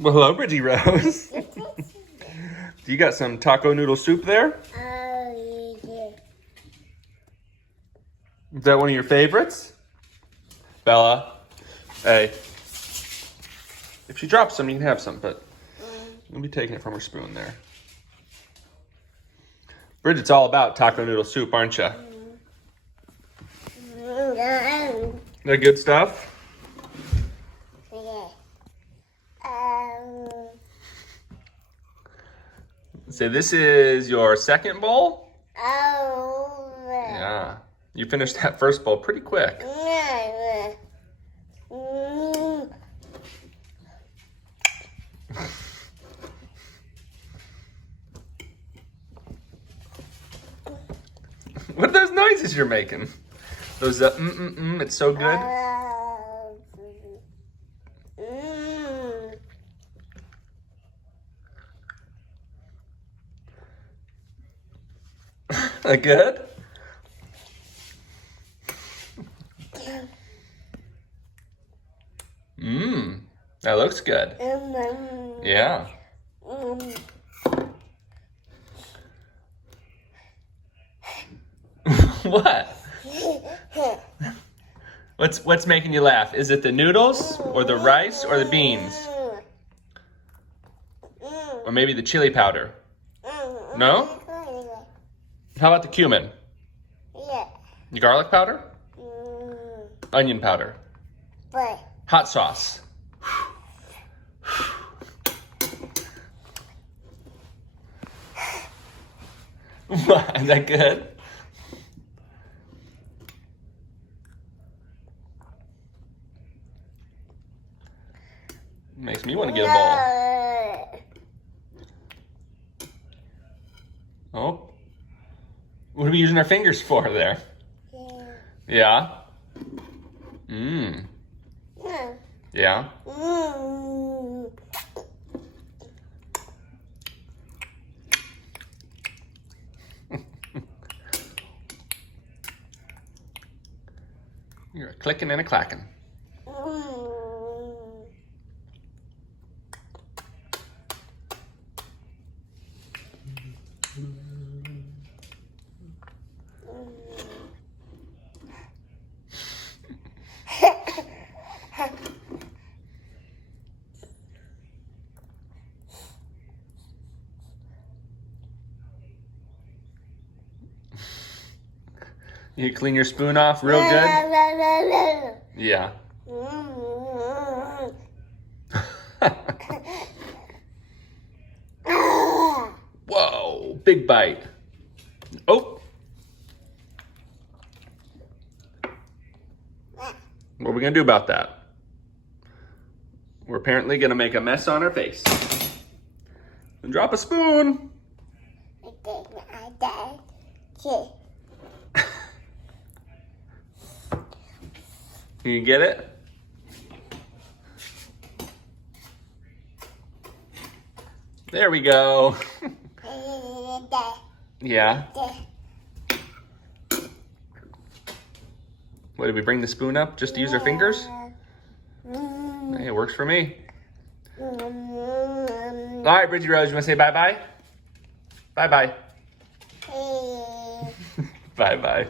Well, hello, Bridgie Rose. Do you got some taco noodle soup there? Oh, yeah. Is that one of your favorites? Bella, hey. If she drops some, you can have some, but you'll be taking it from her spoon there. Bridget's all about taco noodle soup, aren't you? That good stuff? So this is your second bowl? Oh. Yeah. You finished that first bowl pretty quick. What are those noises you're making? Those it's so good. That good? That looks good. Yeah. What? What's making you laugh? Is it the noodles or the rice or the beans? Or maybe the chili powder? No? How about the cumin? Yeah. The garlic powder? Onion powder? But. Hot sauce? What? Is that good? Makes me want to get a bowl. Oh. What are we using our fingers for there? Yeah? Yeah? You're a clicking and a clacking. You clean your spoon off real good? Yeah. Whoa, big bite. Oh. What are we gonna do about that? We're apparently gonna make a mess on our face. And drop a spoon. Can you get it? There we go. Yeah. What, did we bring the spoon up just to use our fingers? Hey, it works for me. All right, Bridgie Rose, you want to say bye-bye? Bye-bye. Bye-bye.